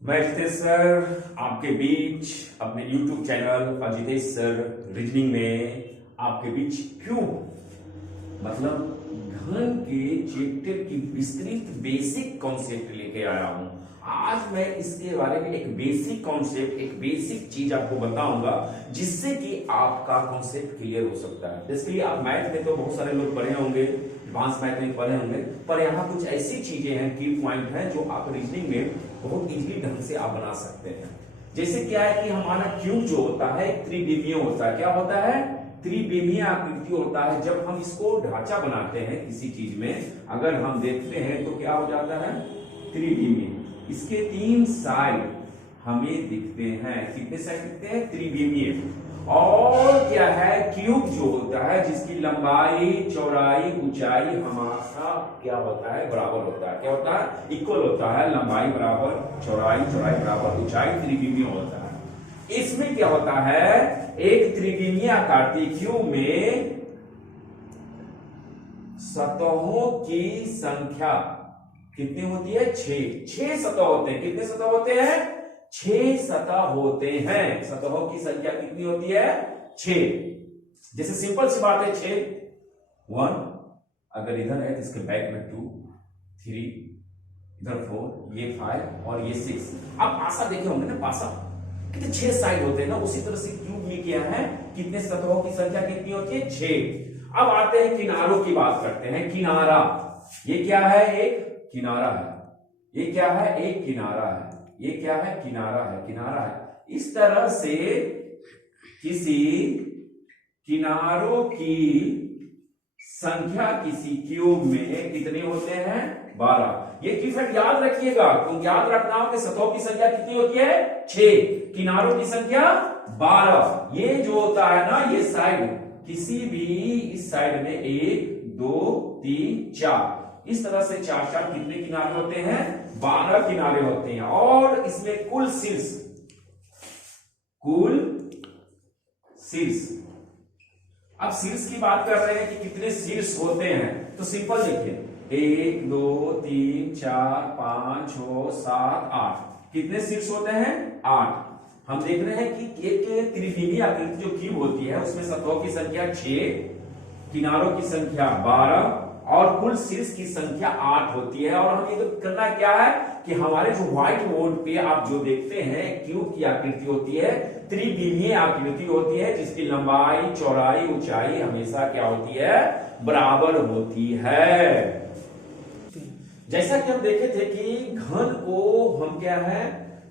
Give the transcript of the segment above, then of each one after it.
मैं जितेश सर आपके बीच अपने YouTube channel Ajitesh sir reasoning में आपके बीच क्यूब मतलब घन के चैप्टर की विस्तृत बेसिक कॉन्सेप्ट लेके आया हूं। आज मैं इसके बारे में एक बेसिक कॉन्सेप्ट, एक बेसिक चीज आपको बताऊंगा जिससे कि आपका कॉन्सेप्ट क्लियर हो सकता है। जैसे कि आप मैथ में तो बहुत सारे लोग पढ़े होंगे, एडवांस मैथ में पढ़े होंगे, पर यहाँ कुछ ऐसी चीजें हैं, की पॉइंट हैं जो आप रीजनिंग में बहुत इजीली ढंग से आप बना सकते हैं। जैसे क्या है कि हमारा क्यूब जो होता है त्रिविमीय होता है। क्या होता है? त्रिविमीय आकृति होता है। जब हम इसको ढांचा बनाते हैं किसी चीज में, अगर हम देखते हैं तो क्या हो जाता है? त्रिविमीय। इसके तीन साइड हमें दिखते हैं। कितने साइड दिखते हैं? त्रिविमीय। और क्या है? क्यूब जो होता है जिसकी लंबाई, चौड़ाई, ऊंचाई हमेशा क्या होता है? बराबर होता है। क्या होता है? इक्वल होता है। लंबाई बराबर चौड़ाई, चौड़ाई बराबर ऊंचाई, त्रिविमीय होता है। इसमें क्या होता है? एक त्रिविमीय आकृति क्यूब में सतहों की संख्या कितनी होती है? 6 सतह होते हैं। कितने सतह होते हैं? 6 सतह होते हैं। सतहों की संख्या कितनी होती है? 6। जैसे सिंपल सी बात है, 6 1, अगर इधर है तो इसके बैक में 2 3, इधर 4, ये 5 और ये 6। आप पासा देखे होंगे ना, पासा कितने 6 साइड होते हैं ना। उसी तरह से क्यूब में क्या है? कितने सतहों की संख्या कितनी होती है? 6। अब आते हैं किनारों की बात करते हैं। किनारा, ये क्या है? एक किनारा है। ये क्या है? एक किनारा है। ये क्या है? किनारा है। किनारा है। इस तरह से किसी किनारों की संख्या किसी क्यूब में कितने होते हैं? 12। ये कीवर्ड याद रखिएगा, तो याद रखना हो कि सतहों की संख्या कितनी होती है? 6, किनारों की संख्या 12। ये जो होता है ना, ये साइड किसी भी इस साइड में 1 2 3 4, इस तरह से 4 कितने किनारे होते हैं? 12 किनारे होते हैं। और इसमें कुल शीर्ष, अब शीर्ष की बात कर रहे हैं कि कितने शीर्ष होते हैं, तो सिंपल देखिए 1 2 3 4 5 6 7 8। कितने शीर्ष होते हैं? 8। हम देख रहे हैं कि एक त्रिविमीय आकृति जो क्यूब होती है उसमें सतहों की संख्या 6, किनारों की संख्या 12 और कुल शीर्ष की संख्या 8 होती है। और हमें तो करना क्या है कि हमारे जो व्हाइट बोर्ड पे आप जो देखते हैं क्यूब की आकृति होती है, त्रिविमीय आकृति होती है जिसकी लंबाई, चौड़ाई, ऊंचाई हमेशा क्या होती है? बराबर होती है। जैसा कि हम देखे थे कि घन को हम क्या है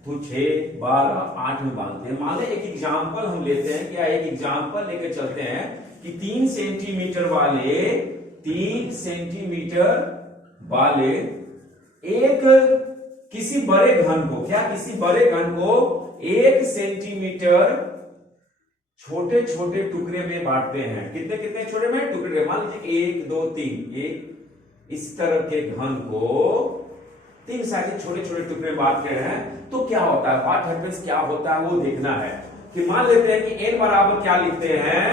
तो 6 12 8 में बांधते हैं। मान लें एक एग्जाम्पल हम लेते हैं, क्या एक एग्जाम्पल लेके चलते हैं कि 3 सेंटीमीटर वाले एक किसी बड़े घन को, क्या किसी बड़े घन को 1 सेंटीमीटर छोटे छोटे टुकड़े में बांटते हैं। कितने कितने छोटे में टुकड़े? मान लीजिए 1 2 3, एक इस तरह के घन को 3 साइड छोटे छोटे टुकड़े बांट के हैं, तो क्या होता है? व्हाट हैपेंस, क्या होता है वो देखना है। कि मान लेते हैं कि n बराबर क्या लिखते हैं?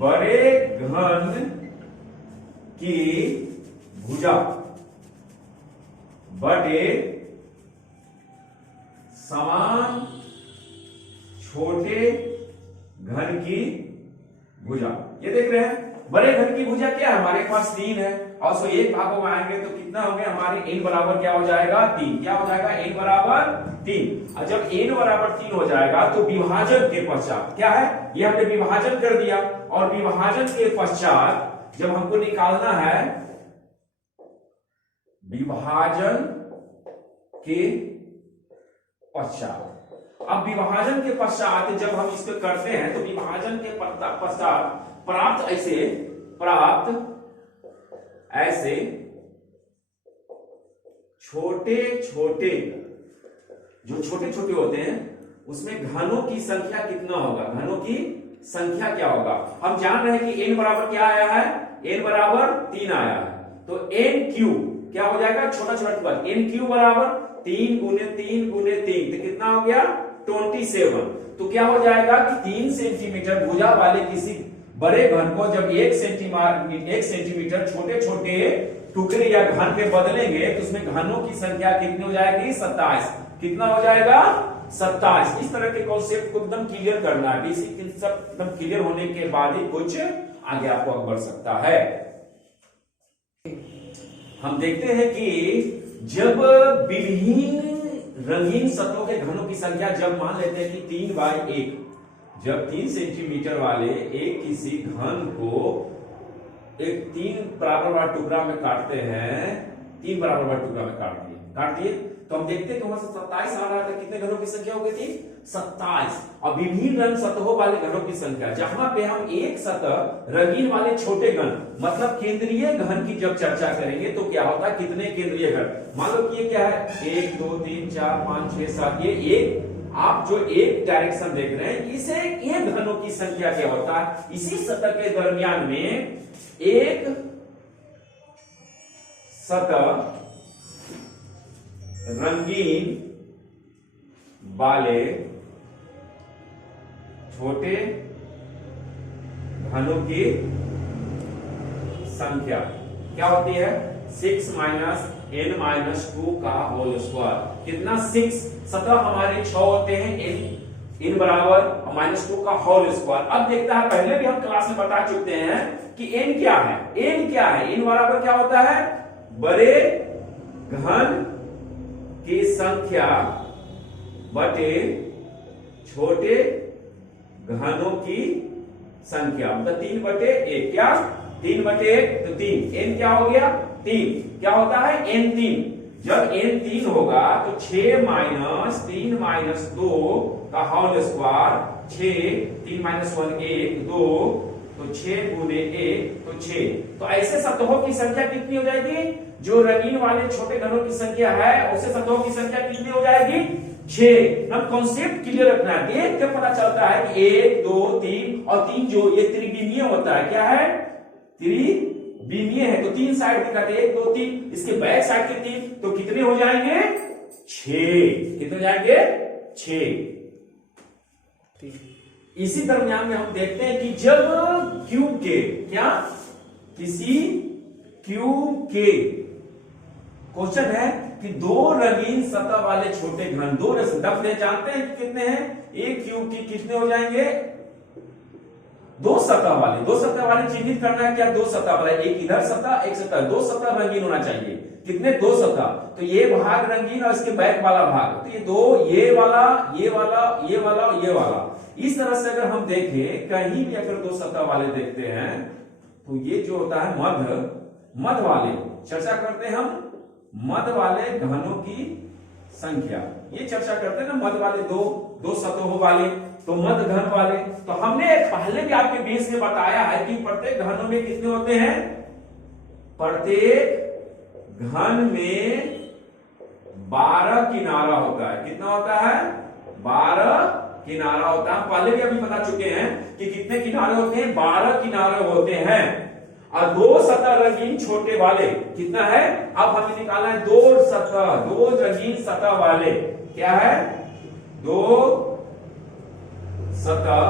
बड़े घन की भुजा बटे समान छोटे घन की भुजा। ये देख रहे हैं, बड़े घन की भुजा क्या है? हमारे पास 3 है और सो एक भागों में आएंगे तो कितना होंगे हमारे? n बराबर क्या हो जाएगा? 3। क्या हो जाएगा? n बराबर 3। और जब n बराबर 3 हो जाएगा तो विभाजन के पश्चात क्या है? ये हमने विभाजन कर दिया, और विभाजन के पश्चात जब हमको निकालना है, विभाजन के पश्चात, अब विभाजन के पश्चात जब हम इसको करते हैं तो विभाजन के पश्चात प्राप्त ऐसे छोटे छोटे, जो छोटे छोटे होते हैं उसमें घनों की संख्या कितना होगा? घनों की संख्या क्या होगा? हम जान रहे हैं कि n बराबर क्या आया है? n बराबर 3 आया है, तो n क्यूब क्या हो जाएगा? छोटा छोटा टुकड़ा। n क्यूब बराबर 3 गुने 3 गुने 3, तो कितना हो गया? 27। तो क्या हो जाएगा कि 3 सेंटीमीटर भुजा वाले किसी बड़े घन को जब 1 सेंटीमीटर छोटे छोटे टुकड़े या घन पे बदलेंगे तो उसमें घनों की संख्या कितनी हो जाएगी? 27। कितना हो जाएगा? 27। इस तरह के कॉन्सेप्ट को एकदम क्लियर करना है। बेसिक सब एकदम क्लियर होने के बाद ही कुछ आगे आपको बढ़ सकता है। हम देखते हैं कि जब विभिन्न रंगीन सतहों के घनों की संख्या, जब मान लेते हैं कि 3/1, जब 3 सेंटीमीटर वाले एक किसी घन को एक 3 बराबर टुकड़ा में काटते हैं, 3 बराबर टुकड़ा में काट दिए तो हम देखते हैं कि वहां से 27 आ रहा था। कितने घनों की संख्या हो गई थी? 27। और विभिन्न रंग सतहों वाले घनों की संख्या, जहां पे हम एक सतह रंगीन वाले छोटे घन मतलब केंद्रीय घन की जब चर्चा करेंगे तो क्या होता है? कितने केंद्रीय घन? मान लो कि ये क्या है? 1 2 3 4 5 6 7, ये एक आप जो एक डायरेक्शन देख रहे हैं, इसे एक घनों की संख्या क्या होता है? इसी सतह के दरमियान में एक सतह रंगीन वाले छोटे घनों की संख्या क्या होती है? 6 - n - 2 का होल स्क्वायर। कितना? 6। सतह हमारे 6 होते हैं, n बराबर -2 का होल स्क्वायर। अब देखता है, पहले भी हम क्लास में बता चुके हैं कि n क्या है। n क्या है? n बराबर क्या होता है? बड़े घन की संख्या बटे छोटे घनों की संख्या, मतलब 3/1। क्या? 3/1 तो 3। n क्या हो गया? 3। क्या होता है? n3। जब n3 होगा तो 6 - 3 - 2 का होल स्क्वायर, 6 3 - 1 1 2, तो 6 गुने 1 तो 6। तो ऐसे सतहों की संख्या कितनी हो जाएगी? जो रंगीन वाले छोटे घनों की संख्या है, उससे सतहों की संख्या कितनी हो जाएगी? 6। अब कॉन्सेप्ट क्लियर रखना है। देख के पता चलता है कि 1 2 3 और 3 जो ये त्रिविमीय होता है। क्या है? त्रिविमीय है तो 3 साइड दिखाते, 1 2 3, इसके बैक साइड के 3, तो कितने हो जाएंगे? 6। कितने हो जाएंगे? 6। इसी दरमियान में हम देखते हैं कि जब क्यूब के, क्या? किसी क्यूब के क्वेश्चन है कि 2 रंगीन सतह वाले छोटे घन, 2 जानते हैं कि कितने हैं? एक क्यूब की कितने हो जाएंगे? 2 सतह वाले चिन्हित करना है। क्या? 2 सतह वाला, एक इधर सतह एक सतह, 2 सतह रंगीन होना चाहिए। कितने? 2 सतह। तो ये भाग रंगीन और इसके बैक वाला भाग, तो ये 2, ये वाला ये वाला ये वाला और ये वाला। इस तरह से अगर हम देखें, कहीं भी अगर 2 सतह वाले देखते हैं तो ये जो होता है मध्य वाले, चर्चा करते हैं हम मध्य वाले घनों की संख्या। ये चर्चा करते हैं ना, मध्य वाले दो सतहों वाले, तो मध्य घन वाले। तो हमने पहले भी आपके बेस में बताया है कि प्रत्येक घनों में कितने होते हैं? प्रत्येक घन में 12 किनारा होता है। कितना होता है? 12 किनारा होता है। पहले भी अभी बता चुके हैं कि कितने किनारे होते हैं? 12 किनारे होते हैं। और 2 सतह रंगीन छोटे वाले कितना है? अब हमें निकालना है 2 रंगीन सतह वाले। क्या है? 2 सतह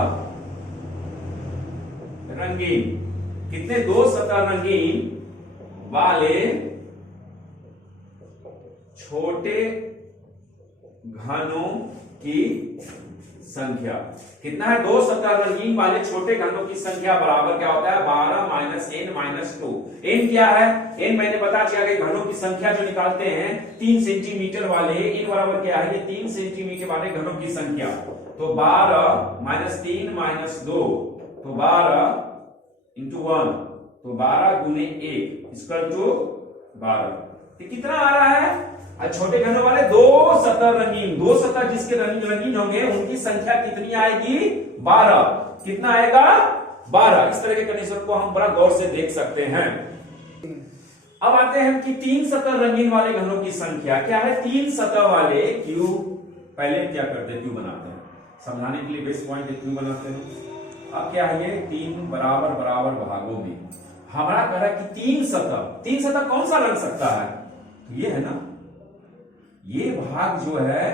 रंगीन। कितने? 2 सतह रंगीन वाले छोटे घनों की संख्या कितना है? 2 सतह रंगीन वाले छोटे घनों की संख्या बराबर क्या होता है? 12 - n - 2। n क्या है? n मैंने बता दिया कि घनों की संख्या जो निकालते हैं 3 सेंटीमीटर वाले, n बराबर क्या है? ये 3 सेंटीमीटर वाले घनों की संख्या। तो 12 - 3 - 2, तो 12 × 1, तो 12 गुने 1 इक्वल टू 12। कितना आ रहा है? छोटे घनों वाले 2 सतह रंगीन, 2 सतह जिसके रंगीन होंगे उनकी संख्या कितनी आएगी? 12। कितना आएगा? 12। इस तरह के कंडीशन को हम बड़ा गौर से देख सकते हैं। अब आते हैं कि 3 सतह रंगीन वाले घनों की संख्या क्या है? 3 सतह वाले क्यूब। पहले क्या करते हैं? क्यूब बनाते हैं, समझाने के लिए बेस पॉइंट क्यूब बनाते हैं। अब क्या है? ये 3 बराबर भागों में हमारा कह रहा है कि 3 सतह कौन सा रंग सकता है? ये है ना, ये भाग जो है,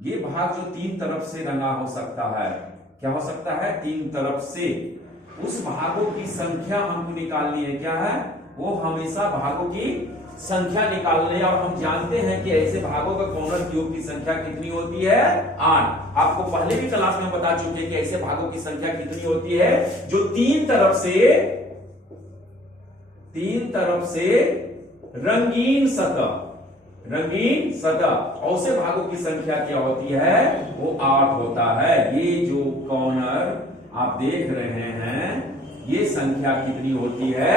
ये भाग जो 3 तरफ से रंगा हो सकता है। क्या हो सकता है? 3 तरफ से। उस भागों की संख्या हमको निकालनी है। क्या है? वो हमेशा भागों की संख्या निकालने, और हम जानते हैं कि ऐसे भागों का कॉर्नर क्यूब की संख्या कितनी होती है 8। आपको पहले भी क्लास में बता चुके हैं कि ऐसे भागों की संख्या कितनी होती है जो तीन तरफ से रंगीन सतह ऐसे भागों की संख्या क्या होती है वो 8 होता है। ये जो कॉर्नर आप देख रहे हैं ये संख्या कितनी होती है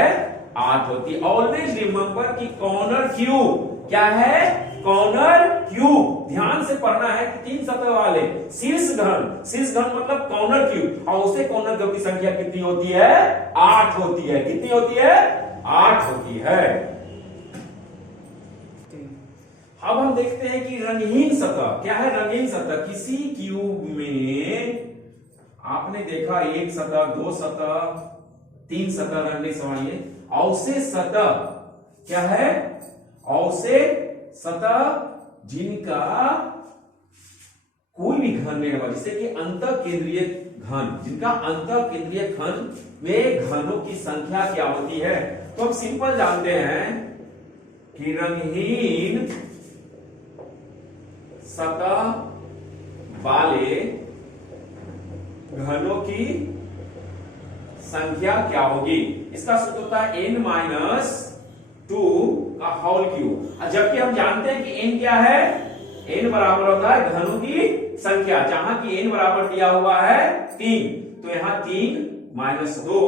8 होती है। ऑलवेज रिमेंबर कि कॉर्नर क्यूब क्या है, कॉर्नर क्यूब ध्यान से पढ़ना है कि तीन सतह वाले शीर्ष घन मतलब कॉर्नर क्यूब, और उसे कॉर्नर क्यूब की संख्या कितनी होती है 8 होती है। कितनी होती है 8 होती है। अब हम देखते हैं कि रंगहीन सतह क्या है। रंगीन सतह किसी क्यूब में आपने देखा एक सतह, दो सतह, तीन सतह रंगने समाइए। अवशेष सतह क्या है, अवशेष सतह जिनका कोई भी घन नहीं होगा, जिससे कि अंतःकेंद्रीय घन, जिनका अंतःकेंद्रीय घन में घनों की संख्या क्या होती है। तो हम सिंपल जानते हैं कि रंगहीन सतह वाले घनों की संख्या क्या होगी। इसका सूत्र होता है n-2 का होल क्यूब। जबकि हम जानते हैं कि n क्या है, n बराबर होता है घनों की संख्या, जहां की n बराबर दिया हुआ है 3, तो यहां 3 - 2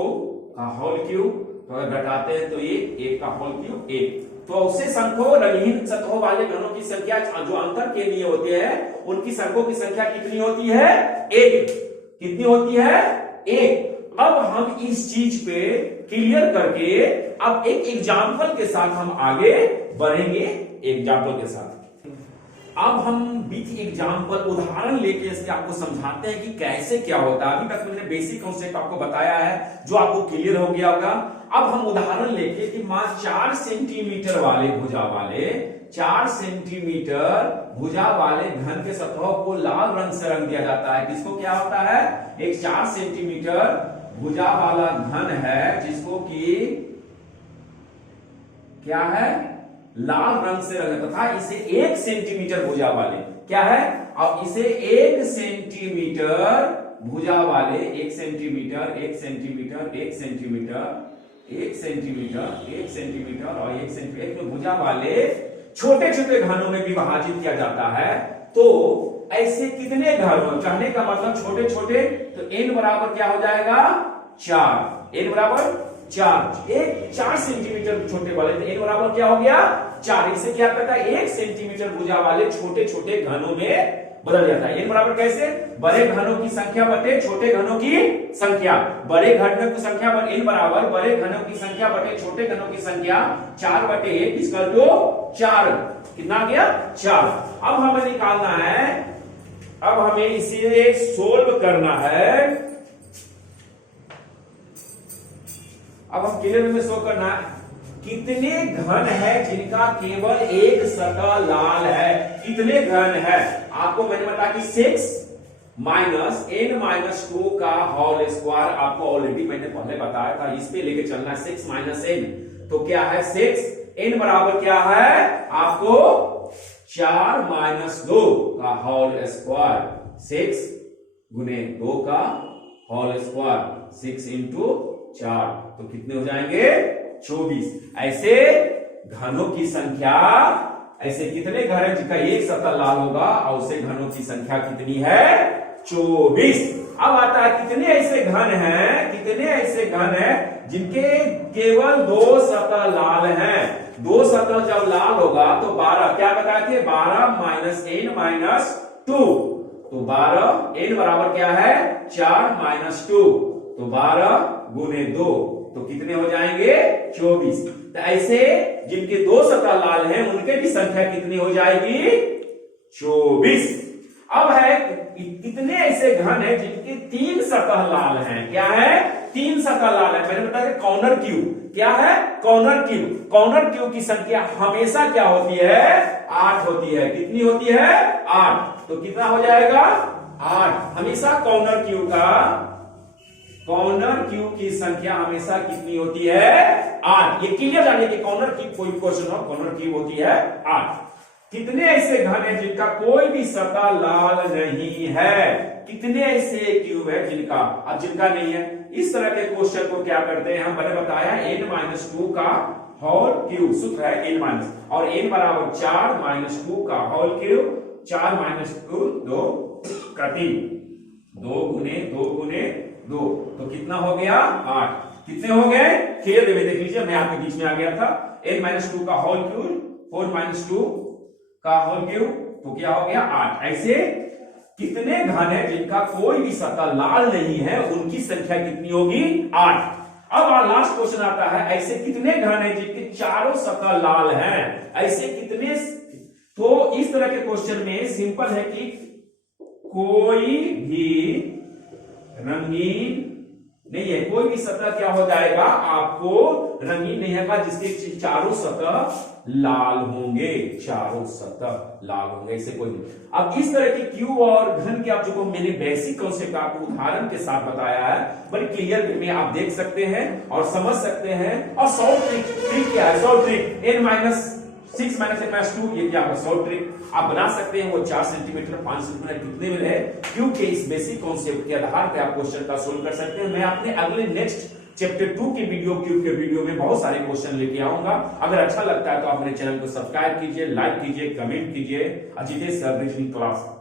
का होल क्यूब, तो अगर घटाते हैं तो ये 1 का होल क्यूब 1। तो अवशेष संख्यों रंगहीन सतहों वाले घनों की संख्या जो अंतर के लिए होते हैं उनकी संख्यों की संख्या कितनी होती है 1। कितनी होती है 1। अब हम इस चीज पे क्लियर करके अब एक एग्जाम्पल के साथ हम आगे बढ़ेंगे। एग्जाम्पल के साथ अब हम विथ एग्जाम्पल उदाहरण लेके इसके आपको समझाते हैं कि कैसे क्या होता है। अभी तक मैंने बेसिक कॉन्सेप्ट आपको बताया है जो आपको क्लियर हो गया होगा। अब हम उदाहरण लेके कि मान 4 सेंटीमीटर वाले भुजा वाले 4 सेंटीमीटर भुजा वाले घन के सतहों को लाल रंग से रंग दिया जाता है। किसको क्या होता है, एक 4 सेंटीमीटर भुजा वाला घन है जिसको कि क्या है लाल रंग से रंग, तथा इसे 1 सेंटीमीटर भुजा वाले क्या है, अब इसे 1 सेंटीमीटर भुजा वाले 1 centimetre 1 centimetre 1 centimetre 1 centimetre 1 centimetre और 1 सेंटीमीटर भुजा वाले छोटे छोटे घनों में विभाजित किया जाता है। तो ऐसे कितने घन हो, कहने का मतलब छोटे छोटे, तो n बराबर क्या हो जाएगा 4। n बराबर 4, एक 4 सेंटीमीटर छोटे वाले, तो n बराबर क्या हो गया 4। इसे क्या कहता है 1 सेंटीमीटर भुजा वाले छोटे छोटे घनों में बदल जाता है। n बराबर कैसे, बड़े घनों की संख्या बटे छोटे घनों की संख्या, बड़े घनों की संख्या n बराबर बड़े घनों की संख्या बटे छोटे घनों की संख्या 4/1 इक्वल टू 4। कितना गया 4। अब हमें निकालना है, अब हमें इसे सोल्व करना है। अब हम क्लियर में शो करना है कितने घन है जिनका केवल एक सतह लाल है। कितने घन है आपको मैंने बताया कि 6 - n-2 का होल स्क्वायर, आपको ऑलरेडी मैंने पहले बताया था, इस पे लेके चलना है 6 - n, तो क्या है 6। n बराबर क्या है आपको 4 - 2 का होल स्क्वायर, 6 गुने 2 का होल स्क्वायर, 6 × 4, तो कितने हो जाएंगे 24। ऐसे घनों की संख्या, ऐसे कितने घन है जिनका एक सतह लाल होगा और उसे घनों की संख्या कितनी है 24। अब आता है कितने ऐसे घन हैं, कितने ऐसे घन हैं जिनके केवल 2 सतह लाल हैं। 2 सतह जब लाल होगा तो 12, क्या बताए थे 12 - n - 2, तो 12 n बराबर क्या है 4 - 2, तो 12 गुने 2, तो कितने हो जाएंगे 24। तो ऐसे जिनके 2 सतह लाल हैं उनके भी संख्या कितनी हो जाएगी 24। अब है कितने ऐसे घन हैं जिनके 3 सतह लाल हैं। क्या है 3 सतह लाल है, मैंने बताया कॉर्नर क्यूब। क्या है कॉर्नर क्यूब। कॉर्नर क्यूब की संख्या हमेशा क्या होती है 8 होती है। कितनी होती है 8, तो कितना हो जाएगा 8। हमेशा कॉर्नर क्यूब का कॉर्नर क्यूब की संख्या हमेशा कितनी होती है? 8। ये क्लियर जानिए कि कॉर्नर क्यूब कोई क्वेश्चन हो, कॉर्नर क्यूब होती है 8। कितने ऐसे घन है जिनका कोई भी सतह लाल नहीं है? कितने ऐसे क्यूब है जिनका, अब जिनका नहीं है, इस तरह के क्वेश्चन को क्या करते हैं हम, मैंने बताया n-2 का होल क्यूब, सूत्र है n- और n बराबर 4 - 2 का होल क्यूब, 4 - 2 2 का 3, 2 गुने 2 गुने 2, तो कितना हो गया? 8। कितने हो गए? खेल में देख लीजिए, मैं आपके बीच में आ गया था। n-2 का होल क्यूब, 4 - 2 का होल क्यूब, तो क्या हो गया? 8। ऐसे कितने घन है जिनका कोई भी सतह लाल नहीं है, उनकी संख्या कितनी होगी? 8। अब लास्ट क्वेश्चन आता है, ऐसे कितने घन है जिनके चारों सतह लाल हैं? ऐसे कितने? तो इस तरह के क्वेश्चन में सिंपल है कि कोई भी रंगीन नहीं है, कोई भी सतह क्या हो जाएगा आपको रंगीन नहीं होगा जिसके चारों सतह लाल होंगे, चारों सतह लाल होंगे, ऐसे कोई नहीं। अब इस तरह के क्यूब और घन के आप जो मैंने बेसिक कॉन्सेप्ट आपको उदाहरण के साथ बताया है, बड़ी क्लियर वे में आप देख सकते हैं और समझ सकते हैं। और शॉर्ट ट्रिक क्या है? शॉर्ट ट्रिक n-6 - n-2, ये क्या होगा? शॉर्ट ट्रिक आप बना सकते हैं। वो 4 सेंटीमीटर 5 सेंटीमीटर कितने में है, क्योंकि इस बेसिक कॉन्सेप्ट के आधार पर आप क्वेश्चन का सोल्व कर सकते हैं। मैं अपने अगले नेक्स्ट चैप्टर 2 के वीडियो, क्यूब के वीडियो में बहुत सारे क्वेश्चन लेके आऊंगा। अगर अच्छा लगता है तो आप मेरे चैनल को सब्सक्राइब कीजिए, लाइक कीजिए, कमेंट कीजिए। Ajitesh sir reasoning class.